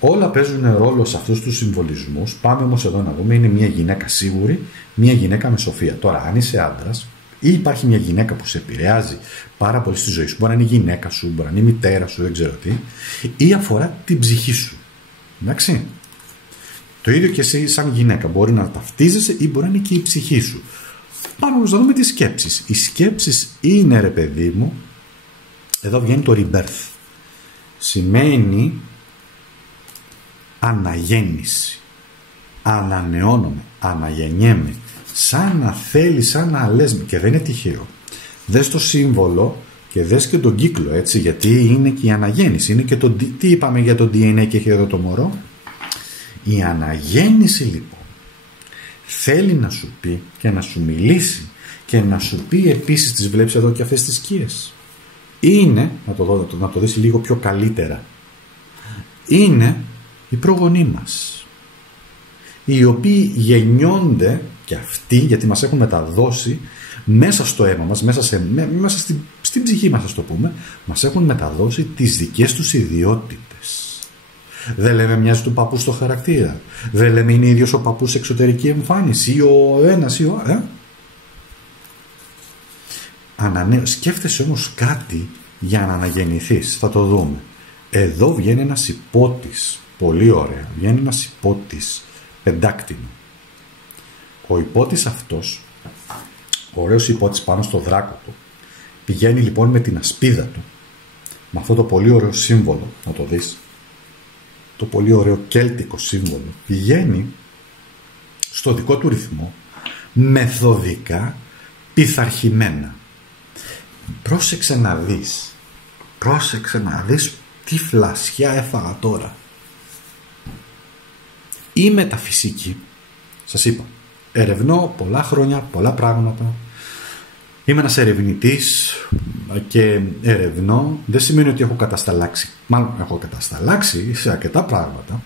Όλα παίζουν ρόλο σε αυτούς τους συμβολισμούς. Πάμε όμως εδώ να δούμε. Είναι μια γυναίκα σίγουρη, μια γυναίκα με σοφία. Τώρα, αν είσαι άντρας ή υπάρχει μια γυναίκα που σε επηρεάζει πάρα πολύ στη ζωή σου, μπορεί να είναι η γυναίκα σου, μπορεί να είναι η μητέρα σου, δεν ξέρω τι, ή αφορά την ψυχή σου. Εντάξει. Το ίδιο και εσύ σαν γυναίκα. Μπορεί να ταυτίζεσαι ή μπορεί να είναι και η ψυχή σου. Πάμε όμως να δούμε τις σκέψεις. Οι σκέψεις είναι, ρε παιδί μου, εδώ βγαίνει το rebirth. Σημαίνει αναγέννηση. Ανανεώνομαι, αναγεννιέμαι. Σαν να θέλεις, σαν να λες, και δεν είναι τυχαίο. Δες το σύμβολο και δες και τον κύκλο, έτσι, γιατί είναι και η αναγέννηση. Είναι και το, τι είπαμε για το DNA και έχει εδώ το μωρό. Η αναγέννηση λοιπόν θέλει να σου πει και να σου μιλήσει και να σου πει επίσης, τις βλέπεις εδώ και αυτές τις σκιές. Είναι, να το δεις λίγο πιο καλύτερα, είναι οι προγονείς μας, οι οποίοι γεννιόνται και αυτοί, γιατί μας έχουν μεταδώσει μέσα στο αίμα μας, μέσα στην ψυχή μας, ας το πούμε, μας έχουν μεταδώσει τις δικές τους ιδιότητες. Δεν λέμε μοιάζει του παππού στο χαρακτήρα. Δεν λέμε είναι ίδιος ο παππούς σε εξωτερική εμφάνιση ή ο ένας ή ο Σκέφτεσαι όμως κάτι για να αναγεννηθείς. Θα το δούμε. Εδώ βγαίνει ένας υπότης. Πολύ ωραία. Βγαίνει ένας υπότης πεντάκτηνο. Ο υπότης αυτός, ωραίος υπότης πάνω στο δράκο του, πηγαίνει λοιπόν με την ασπίδα του, με αυτό το πολύ ωραίο σύμβολο, να το δεις, το πολύ ωραίο κέλτικο σύμβολο, πηγαίνει στο δικό του ρυθμό, μεθοδικά, πειθαρχημένα. Πρόσεξε να δεις τι φλασιά έφαγα τώρα. Η μεταφυσική, σας είπα, ερευνώ πολλά χρόνια, πολλά πράγματα. Είμαι ένας ερευνητής και ερευνώ. Δεν σημαίνει ότι έχω κατασταλάξει. Μάλλον έχω κατασταλάξει σε αρκετά πράγματα.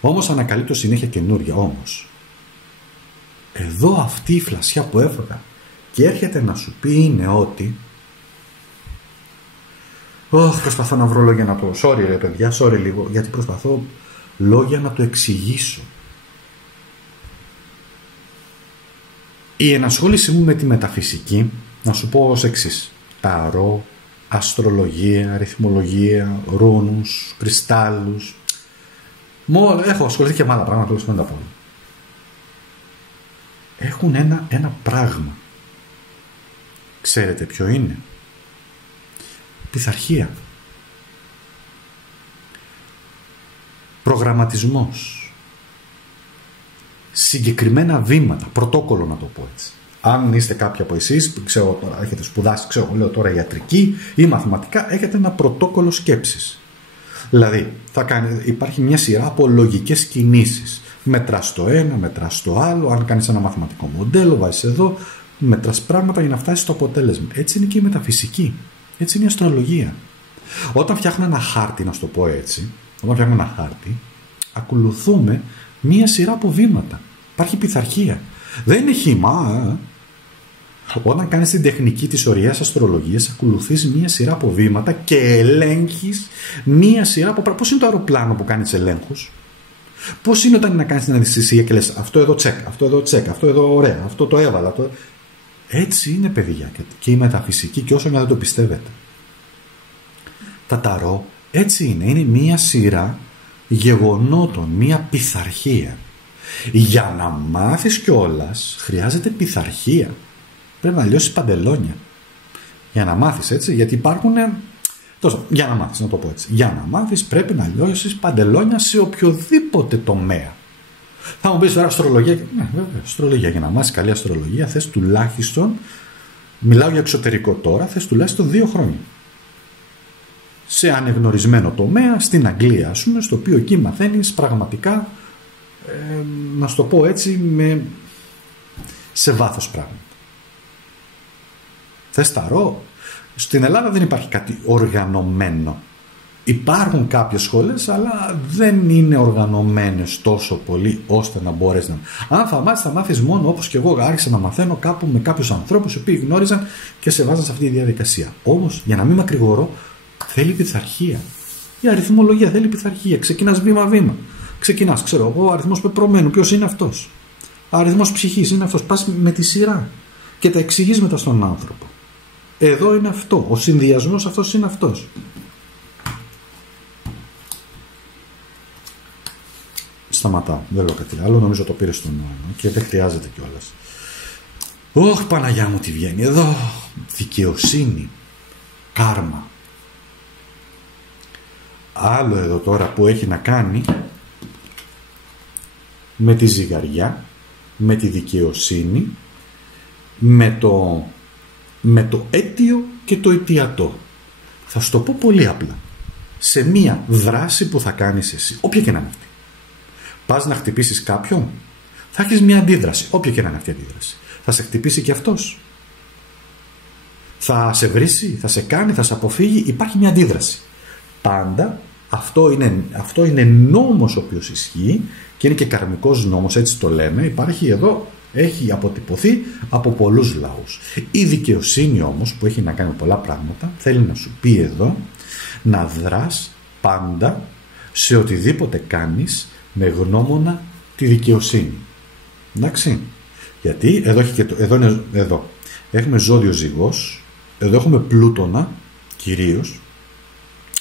Όμως ανακαλύπτω συνέχεια καινούργια. Όμως εδώ αυτή η φλασιά που έφαγα και έρχεται να σου πει είναι ότι προσπαθώ να βρω λόγια να το... Sorry ρε παιδιά, sorry λίγο, γιατί προσπαθώ λόγια να το εξηγήσω. Η ενασχόλησή μου με τη μεταφυσική, να σου πω ως εξής: ταρό, αστρολογία, αριθμολογία, ρούνους, κρυστάλλους. Έχω ασχοληθεί και με άλλα πράγματα, όπως δεν τα πω. Έχουν ένα πράγμα. Ξέρετε ποιο είναι? Πειθαρχία. Προγραμματισμός. Συγκεκριμένα βήματα, πρωτόκολλο να το πω έτσι. Αν είστε κάποιοι από εσείς που ξέρω τώρα, έχετε σπουδάσει, λέω τώρα ιατρική ή μαθηματικά, έχετε ένα πρωτόκολλο σκέψης. Δηλαδή, υπάρχει μια σειρά από λογικές κινήσεις. Μετράς το ένα, μετράς το άλλο. Αν κάνεις ένα μαθηματικό μοντέλο, βάζεις εδώ, μετράς πράγματα για να φτάσεις στο αποτέλεσμα. Έτσι είναι και η μεταφυσική. Έτσι είναι η αστρολογία. Όταν φτιάχνω ένα χάρτη, να σου το πω έτσι, ακολουθούμε μία σειρά από βήματα. Υπάρχει πειθαρχία. Δεν είναι χύμα. Όταν κάνεις την τεχνική της ωριαίας αστρολογίας, ακολουθείς μία σειρά από βήματα και ελέγχεις μία σειρά από πράγματα. Πώς είναι το αεροπλάνο που κάνει τους ελέγχους? Πώς είναι όταν είναι να κάνεις την αναισθησία και λες αυτό εδώ τσεκ, αυτό εδώ τσεκ, αυτό εδώ ωραία, αυτό το έβαλα. Έτσι είναι, παιδιά, και η μεταφυσική, και όσο και δεν το πιστεύετε. Τα ταρό έτσι είναι μία σειρά γεγονότων, μία πειθαρχία. Για να μάθεις κιόλας χρειάζεται πειθαρχία. Πρέπει να λιώσεις παντελόνια για να μάθεις, έτσι, γιατί υπάρχουν για να μάθεις, να το πω έτσι, για να μάθεις πρέπει να λιώσεις παντελόνια σε οποιοδήποτε τομέα. Θα μου πεις τώρα αστρολογία. Ναι, βέβαια, αστρολογία. Για να μάθεις καλή αστρολογία θες τουλάχιστον, μιλάω για εξωτερικό τώρα, θες τουλάχιστον 2 χρόνια. Σε ανεγνωρισμένο τομέα, στην Αγγλία ας πούμε, στο οποίο εκεί μαθαίνεις πραγματικά, να σου το πω έτσι, σε βάθος πράγματα. Θες ταρό? Στην Ελλάδα δεν υπάρχει κάτι οργανωμένο. Υπάρχουν κάποιες σχολές, αλλά δεν είναι οργανωμένες τόσο πολύ ώστε να μπορείς να... Αν θα μάθεις μόνο όπως και εγώ άρχισα να μαθαίνω κάπου με κάποιους ανθρώπους οι οποίοι γνώριζαν και σε βάζαν σε αυτή τη διαδικασία. Όμως, για να μην μακρηγορώ, θέλει πειθαρχία. Η αριθμολογία θέλει πειθαρχία. Ξεκινάς βήμα-βήμα. Ξεκινάς, ξέρω εγώ, ο αριθμός πεπρωμένου, ποιος είναι αυτός. Ο αριθμός ψυχής είναι αυτός. Πας με τη σειρά και τα εξηγείς μετά στον άνθρωπο. Εδώ είναι αυτό. Ο συνδυασμός αυτός είναι αυτός. Σταματάω. Δεν λέω κάτι άλλο. Νομίζω το πήρε στο νόημα και δεν χρειάζεται κιόλας. Ωχ, Παναγιά μου, τι βγαίνει εδώ. Δικαιοσύνη. Κάρμα. Άλλο εδώ τώρα που έχει να κάνει με τη ζυγαριά, με τη δικαιοσύνη, με το αίτιο και το αιτιατό. Θα σου το πω πολύ απλά. Σε μία δράση που θα κάνεις εσύ, όποια και να είναι αυτή. Πας να χτυπήσεις κάποιον, θα έχεις μία αντίδραση, όποια και να είναι αυτή η αντίδραση. Θα σε χτυπήσει και αυτός. Θα σε βρίσει, θα σε κάνει, θα σε αποφύγει, υπάρχει μία αντίδραση. Πάντα αυτό είναι νόμος ο οποίος ισχύει και είναι και καρμικός νόμος, έτσι το λέμε. Υπάρχει εδώ, έχει αποτυπωθεί από πολλούς λαούς. Η δικαιοσύνη όμως, που έχει να κάνει με πολλά πράγματα, θέλει να σου πει εδώ να δράς πάντα σε οτιδήποτε κάνεις με γνώμονα τη δικαιοσύνη. Εντάξει. Γιατί εδώ έχουμε ζώδιο ζυγός, εδώ έχουμε πλούτονα κυρίως,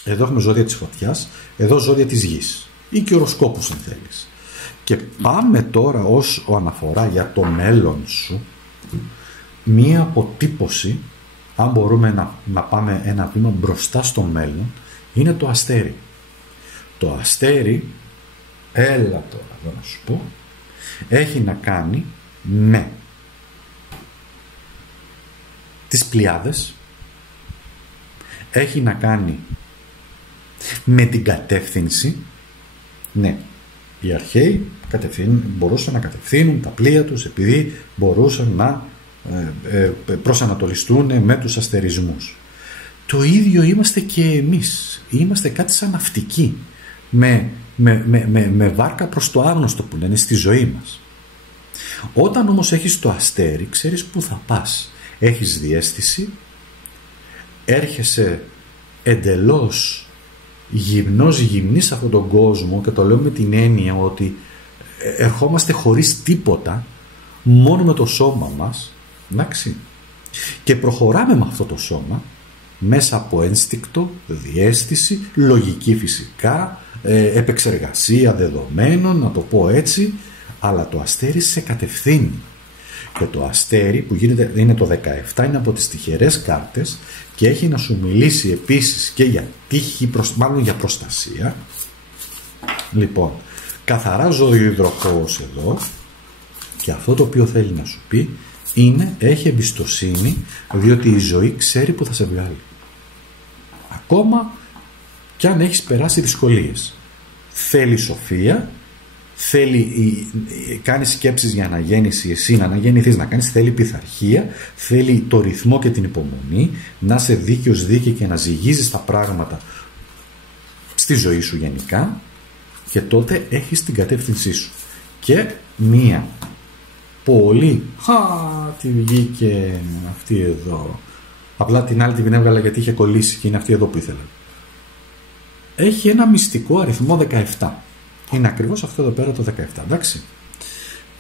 εδώ έχουμε ζώδια της φωτιάς, εδώ ζώδια της γης ή και οροσκόπους αν θέλεις. Και πάμε τώρα ως αναφορά για το μέλλον σου, μία αποτύπωση, αν μπορούμε να πάμε ένα βήμα μπροστά στο μέλλον, είναι το αστέρι. Το αστέρι, έλα τώρα εδώ να σου πω, έχει να κάνει με τις Πλειάδες, έχει να κάνει με την κατεύθυνση. Ναι, οι αρχαίοι μπορούσαν να κατευθύνουν τα πλοία τους επειδή μπορούσαν να προσανατολιστούν με τους αστερισμούς. Το ίδιο είμαστε και εμείς. Είμαστε κάτι σαν ναυτικοί με βάρκα προς το άγνωστο που λένε στη ζωή μας. Όταν όμως έχεις το αστέρι, ξέρεις που θα πας. Έχεις διαίσθηση, έρχεσαι εντελώς γυμνή σε αυτόν τον κόσμο, και το λέω με την έννοια ότι ερχόμαστε χωρίς τίποτα, μόνο με το σώμα μας, εντάξει, και προχωράμε με αυτό το σώμα μέσα από ένστικτο, διαίσθηση, λογική φυσικά, επεξεργασία δεδομένων, να το πω έτσι, αλλά το αστέρι σε κατευθύνει. Και το αστέρι που είναι το 17, είναι από τις τυχερές κάρτες και έχει να σου μιλήσει επίσης και για τύχη, μάλλον για προστασία. Λοιπόν, καθαρά ζώδιο υδροχόος εδώ, και αυτό το οποίο θέλει να σου πει είναι έχει εμπιστοσύνη, διότι η ζωή ξέρει που θα σε βγάλει. Ακόμα κι αν έχεις περάσει δυσκολίες. Θέλει σοφία, κάνεις σκέψεις για αναγέννηση, εσύ να αναγεννηθείς, να κάνεις, θέλει πειθαρχία, θέλει το ρυθμό και την υπομονή, να είσαι δίκαιος, δίκαιη και να ζυγίζεις τα πράγματα στη ζωή σου γενικά, και τότε έχεις την κατεύθυνσή σου. Και μία πολύ αυτή βγήκε αυτή εδώ. Απλά την άλλη την έβγαλα γιατί είχε κολλήσει και είναι αυτή εδώ που ήθελα. Έχει ένα μυστικό αριθμό 17. Είναι ακριβώς αυτό εδώ πέρα το 17, εντάξει.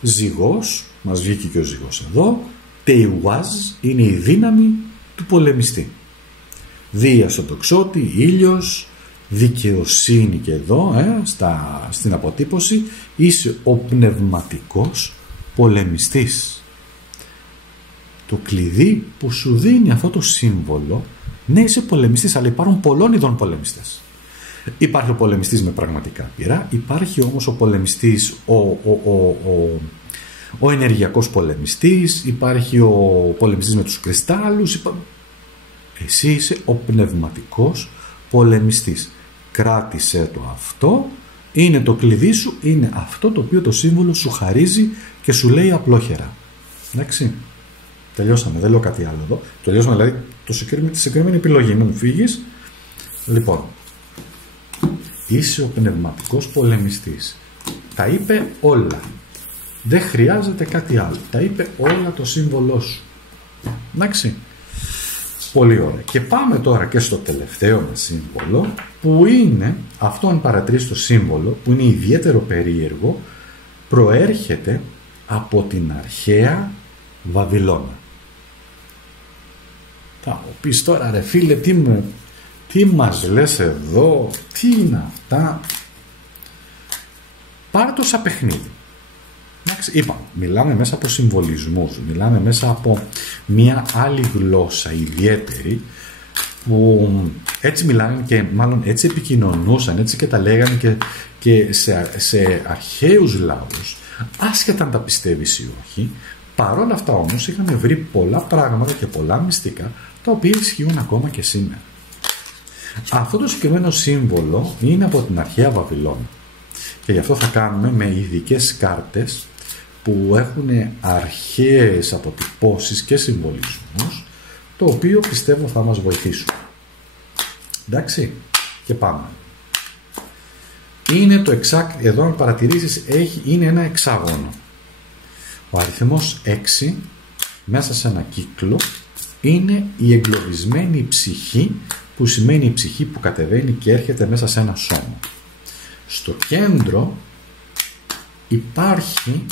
Ζυγός, μας βγήκε και ο ζυγός εδώ. Τεϊουάζ είναι η δύναμη του πολεμιστή. Δία στο τοξότη, ήλιος, δικαιοσύνη και εδώ, στην αποτύπωση, είσαι ο πνευματικός πολεμιστής. Το κλειδί που σου δίνει αυτό το σύμβολο, ναι, είσαι πολεμιστής, αλλά υπάρχουν πολλών ειδών πολεμιστές. Υπάρχει ο πολεμιστής με πραγματικά πειρά, υπάρχει όμως ο πολεμιστής, ο ενεργειακός πολεμιστής, υπάρχει ο πολεμιστής με τους κρυστάλλους. Εσύ είσαι ο πνευματικός πολεμιστής. Κράτησέ το αυτό, είναι το κλειδί σου, είναι αυτό το οποίο το σύμβολο σου χαρίζει και σου λέει απλόχερα. Εντάξει, τελειώσαμε, δεν λέω κάτι άλλο εδώ. Τελειώσαμε δηλαδή τη συγκεκριμένη επιλογή, μην μου φύγεις. Λοιπόν, είσαι ο πνευματικός πολεμιστής. Τα είπε όλα. Δεν χρειάζεται κάτι άλλο. Τα είπε όλα το σύμβολό σου. Εντάξει. Πολύ ωραία. Και πάμε τώρα και στο τελευταίο μας σύμβολο, που είναι, αυτό αν παρατηρείς το σύμβολο, που είναι ιδιαίτερο περίεργο, προέρχεται από την αρχαία Βαβυλώνα. Θα μου πεις τώρα, ρε φίλε, τι μας λες εδώ, τι είναι αυτά. Πάρε το σαν παιχνίδι. Είπα, μιλάμε μέσα από συμβολισμούς, μιλάμε μέσα από μια άλλη γλώσσα ιδιαίτερη, που έτσι μιλάνε και μάλλον έτσι επικοινωνούσαν, έτσι και τα λέγανε και σε αρχαίους λαούς, άσχετα αν τα πιστεύεις ή όχι. Παρόλα αυτά όμως είχαμε βρει πολλά πράγματα και πολλά μυστικά, τα οποία ισχύουν ακόμα και σήμερα. Αυτό το συγκεκριμένο σύμβολο είναι από την αρχαία Βαβυλώνα και γι' αυτό θα κάνουμε με ειδικές κάρτες που έχουν αρχαίες αποτυπώσεις και συμβολισμούς, το οποίο πιστεύω θα μας βοηθήσουν. Εντάξει, και πάμε. Είναι το εδώ αν παρατηρήσεις είναι ένα εξάγωνο. Ο αριθμός 6 μέσα σε ένα κύκλο είναι η εγκλωβισμένη ψυχή, που σημαίνει η ψυχή που κατεβαίνει και έρχεται μέσα σε ένα σώμα. Στο κέντρο υπάρχει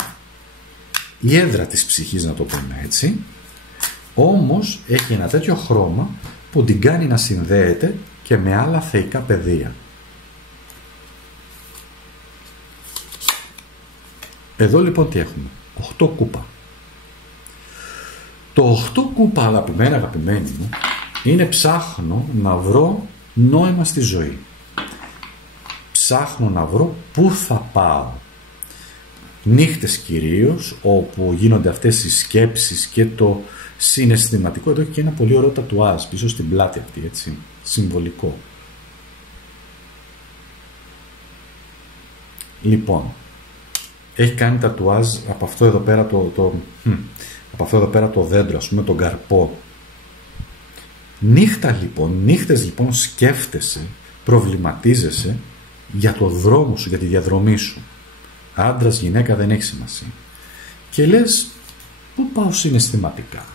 η έδρα της ψυχής, να το πούμε έτσι, όμως έχει ένα τέτοιο χρώμα που την κάνει να συνδέεται και με άλλα θεϊκά πεδία. Εδώ λοιπόν τι έχουμε? 8 κούπα. Το 8 κούπα, αγαπημένοι μου, είναι ψάχνω να βρω νόημα στη ζωή. Ψάχνω να βρω πού θα πάω. Νύχτες κυρίως, όπου γίνονται αυτές οι σκέψεις και το συναισθηματικό. Εδώ έχει και ένα πολύ ωραίο τατουάζ πίσω στην πλάτη αυτή, έτσι, συμβολικό. Λοιπόν, έχει κάνει τατουάζ από αυτό εδώ πέρα από αυτό εδώ πέρα το δέντρο, ας πούμε, τον καρπό. Νύχτες λοιπόν σκέφτεσαι, προβληματίζεσαι για το δρόμο σου, για τη διαδρομή σου. Άντρας, γυναίκα, δεν έχει σημασία. Και λες, πού πάω συναισθηματικά?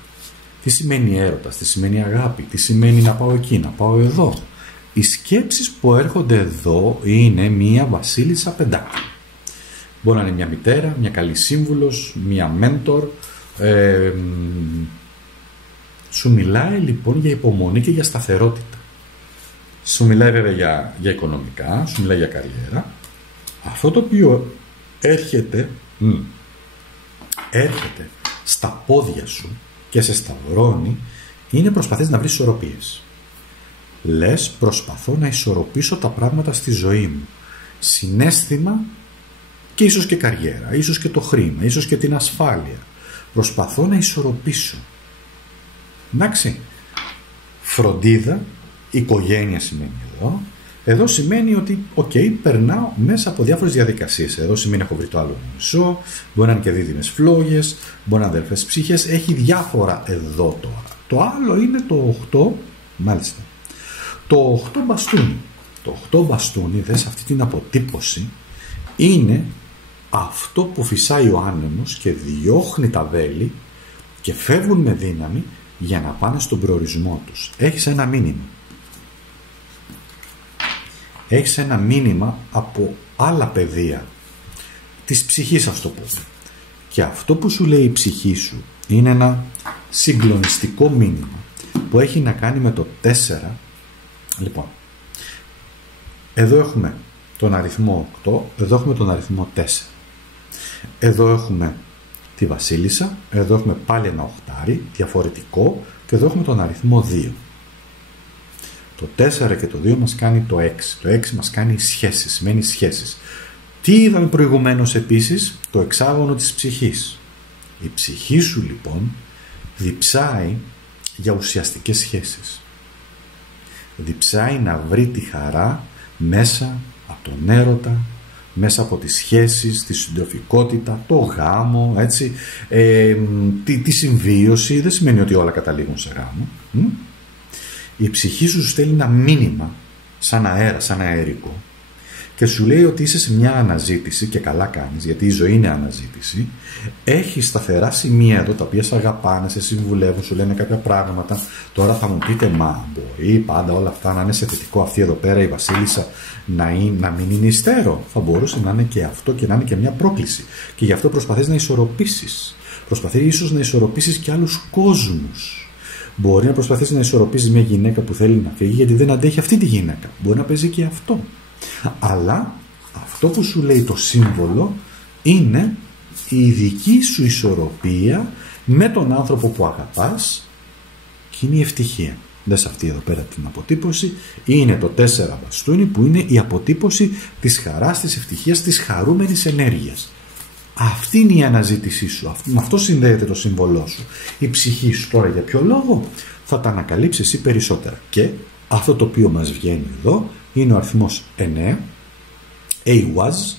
Τι σημαίνει έρωτας, τι σημαίνει αγάπη, τι σημαίνει να πάω εκεί, να πάω εδώ? Οι σκέψεις που έρχονται εδώ είναι μία βασίλισσα πεντάκτη. Μπορεί να είναι μια μητέρα, μια καλή σύμβουλος, μια μέντορ. Σου μιλάει λοιπόν για υπομονή και για σταθερότητα. Σου μιλάει βέβαια για οικονομικά, σου μιλάει για καριέρα. Αυτό το οποίο έρχεται στα πόδια σου και σε σταυρώνει, είναι προσπαθείς να βρεις ισορροπίες. Λες, προσπαθώ να ισορροπήσω τα πράγματα στη ζωή μου. Συναίσθημα και ίσως και καριέρα, ίσως και το χρήμα, ίσως και την ασφάλεια. Προσπαθώ να ισορροπήσω. Εντάξει. Φροντίδα, οικογένεια σημαίνει εδώ. Εδώ σημαίνει ότι, περνάω μέσα από διάφορες διαδικασίες. Εδώ σημαίνει έχω βρει το άλλο μισό, μπορεί να είναι και δίδυμες φλόγες, μπορεί να είναι αδελφές ψυχές, έχει διάφορα εδώ τώρα. Το άλλο είναι το 8, μάλιστα. Το 8 μπαστούνι. Το 8 μπαστούνι, δες αυτή την αποτύπωση, είναι αυτό που φυσάει ο άνεμος και διώχνει τα βέλη και φεύγουν με δύναμη για να πάνε στον προορισμό τους. Έχεις ένα μήνυμα. Έχεις ένα μήνυμα από άλλα πεδία της ψυχής, ας το πούμε. Και αυτό που σου λέει η ψυχή σου είναι ένα συγκλονιστικό μήνυμα που έχει να κάνει με το 4. Λοιπόν, εδώ έχουμε τον αριθμό 8, εδώ έχουμε τον αριθμό 4. Εδώ έχουμε τη βασίλισσα, εδώ έχουμε πάλι ένα οχτάρι διαφορετικό και εδώ έχουμε τον αριθμό 2. Το 4 και το 2 μας κάνει το 6. Το 6 μας κάνει σχέσεις, σημαίνει σχέσεις. Τι είδαμε προηγουμένως επίσης? Το εξάγωνο της ψυχής. Η ψυχή σου λοιπόν διψάει για ουσιαστικές σχέσεις. Διψάει να βρει τη χαρά μέσα από τον έρωτα, μέσα από τις σχέσεις, τη συντροφικότητα, το γάμο, έτσι, τη συμβίωση. Δεν σημαίνει ότι όλα καταλήγουν σε γάμο. Η ψυχή σου στέλνει ένα μήνυμα σαν αέρα, σαν αερικό και σου λέει ότι είσαι σε μια αναζήτηση και καλά κάνεις, γιατί η ζωή είναι αναζήτηση. Έχεις σταθερά σημεία εδώ τα οποία σε αγαπάνε, σε συμβουλεύουν, σου λένε κάποια πράγματα. Τώρα θα μου πείτε, μα μπορεί πάντα όλα αυτά να είναι σε θετικό? Αυτή εδώ πέρα η βασίλισσα να μην είναι υστέρο? Θα μπορούσε να είναι και αυτό και να είναι και μια πρόκληση. Και γι' αυτό προσπαθείς να ισορροπήσεις. Προσπαθείς ίσως να ισορροπήσεις και άλλους κόσμους. Μπορεί να προσπαθήσει να ισορροπήσει μια γυναίκα που θέλει να φύγει γιατί δεν αντέχει αυτή τη γυναίκα. Μπορεί να παίζει και αυτό. Αλλά αυτό που σου λέει το σύμβολο είναι η δική σου ισορροπία με τον άνθρωπο που αγαπάς και είναι η ευτυχία. Δες αυτή εδώ πέρα την αποτύπωση. Είναι το 4 μπαστούνι που είναι η αποτύπωση της χαράς, της ευτυχίας, της χαρούμενης ενέργειας. Αυτή είναι η αναζήτησή σου. Με αυτό συνδέεται το σύμβολό σου. Η ψυχή σου τώρα για ποιο λόγο? Θα τα ανακαλύψεις εσύ περισσότερα. Και αυτό το οποίο μας βγαίνει εδώ είναι ο αριθμός 9. Aiwaz,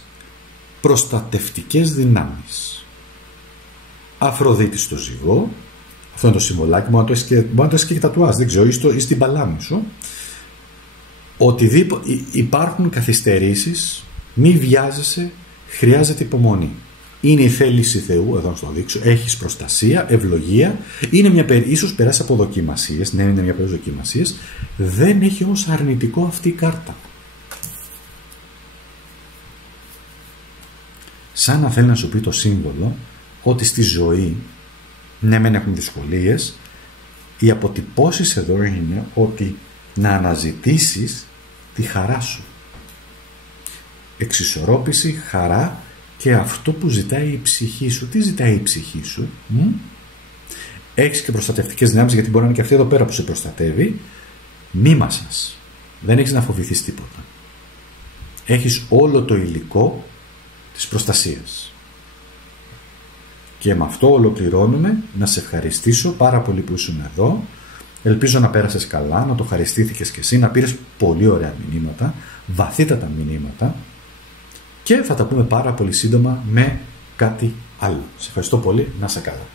προστατευτικές δυνάμεις. Αφροδίτη στο ζυγό. Αυτό είναι το συμβολάκι. Μπορεί να το έχεις και τατουάζ, δεν ξέρω, ή στην παλάμη σου. Οτιδήποτε υπάρχουν καθυστερήσεις, μη βιάζεσαι, χρειάζεται υπομονή. Είναι η θέληση Θεού, εδώ να στο δείξω. Έχεις προστασία, ευλογία. Ίσως περάσει από δοκιμασίες. Ναι, είναι μια περίοδος δοκιμασίες. Δεν έχει όμως αρνητικό αυτή η κάρτα. Σαν να θέλει να σου πει το σύμβολο ότι στη ζωή, ναι μεν έχουμε δυσκολίες, οι αποτυπώσεις εδώ είναι ότι να αναζητήσεις τη χαρά σου. Εξισορρόπηση, χαρά και αυτό που ζητάει η ψυχή σου. Τι ζητάει η ψυχή σου? Έχεις και προστατευτικές δυνάμεις, γιατί μπορεί να είναι και αυτή εδώ πέρα που σε προστατεύει. Μη μασάς. Δεν έχεις να φοβηθείς τίποτα. Έχεις όλο το υλικό της προστασίας. Και με αυτό ολοκληρώνουμε. Να σε ευχαριστήσω πάρα πολύ που ήσουν εδώ. Ελπίζω να πέρασες καλά, να το ευχαριστήθηκες και εσύ, να πήρες πολύ ωραία μηνύματα, βαθύτατα μηνύματα. Και θα τα πούμε πάρα πολύ σύντομα με κάτι άλλο. Σε ευχαριστώ πολύ. Να είσαι καλά.